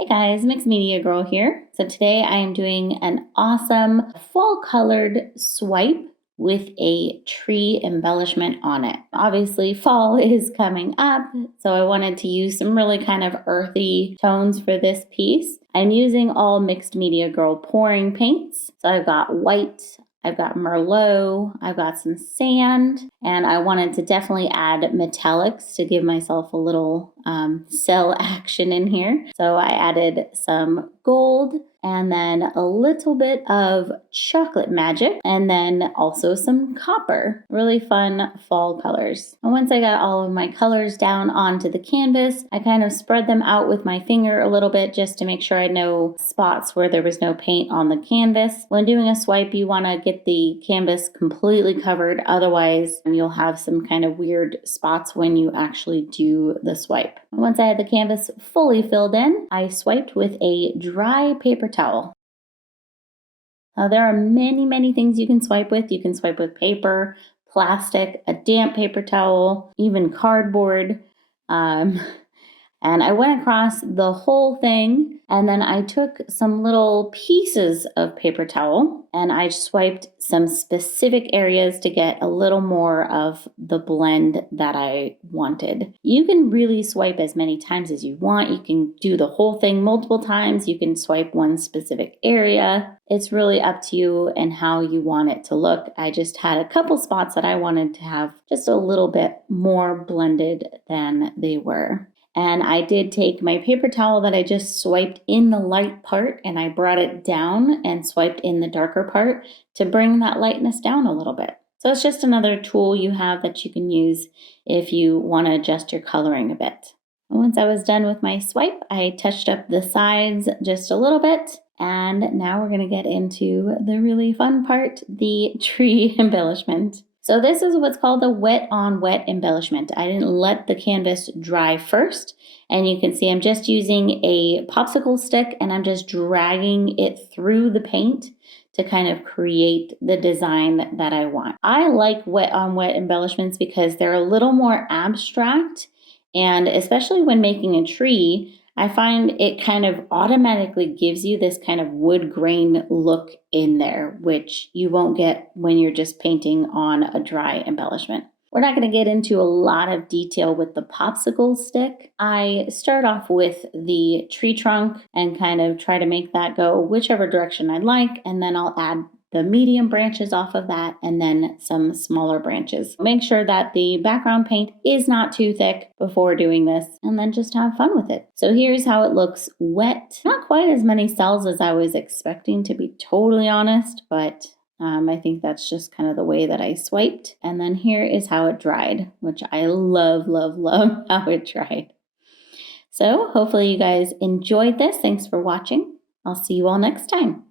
Hey guys, Mixed Media Girl here. So today I am doing an awesome fall colored swipe with a tree embellishment on it. Obviously fall is coming up, so I wanted to use some really kind of earthy tones for this piece. I'm using all Mixed Media Girl pouring paints. So I've got white, I've got Merlot, I've got some sand, and I wanted to definitely add metallics to give myself a little cell action in here. So I added some gold and then a little bit of chocolate magic and then also some copper. Really fun fall colors. And once I got all of my colors down onto the canvas, I kind of spread them out with my finger a little bit just to make sure I know spots where there was no paint on the canvas. When doing a swipe, you want to get the canvas completely covered. Otherwise, you'll have some kind of weird spots when you actually do the swipe. Once I had the canvas fully filled in, I swiped with a dry paper towel. Now, there are many things you can swipe with. You can swipe with paper, plastic, a damp paper towel, even cardboard. And I went across the whole thing, and then I took some little pieces of paper towel and I swiped some specific areas to get a little more of the blend that I wanted. You can really swipe as many times as you want. You can do the whole thing multiple times. You can swipe one specific area. It's really up to you and how you want it to look. I just had a couple spots that I wanted to have just a little bit more blended than they were. And I did take my paper towel that I just swiped in the light part and I brought it down and swiped in the darker part to bring that lightness down a little bit. So it's just another tool you have that you can use if you want to adjust your coloring a bit. Once I was done with my swipe, I touched up the sides just a little bit. And now we're going to get into the really fun part, the tree embellishment. So this is what's called the wet on wet embellishment. I didn't let the canvas dry first. And you can see I'm just using a popsicle stick and I'm just dragging it through the paint to kind of create the design that I want. I like wet on wet embellishments because they're a little more abstract. And especially when making a tree, I find it kind of automatically gives you this kind of wood grain look in there, which you won't get when you're just painting on a dry embellishment. We're not going to get into a lot of detail with the popsicle stick. I start off with the tree trunk and kind of try to make that go whichever direction I like, and then I'll add the medium branches off of that, and then some smaller branches. Make sure that the background paint is not too thick before doing this, and then just have fun with it. So here's how it looks wet. Not quite as many cells as I was expecting, to be totally honest, but I think that's just kind of the way that I swiped. And then here is how it dried, which I love how it dried. So hopefully you guys enjoyed this. Thanks for watching. I'll see you all next time.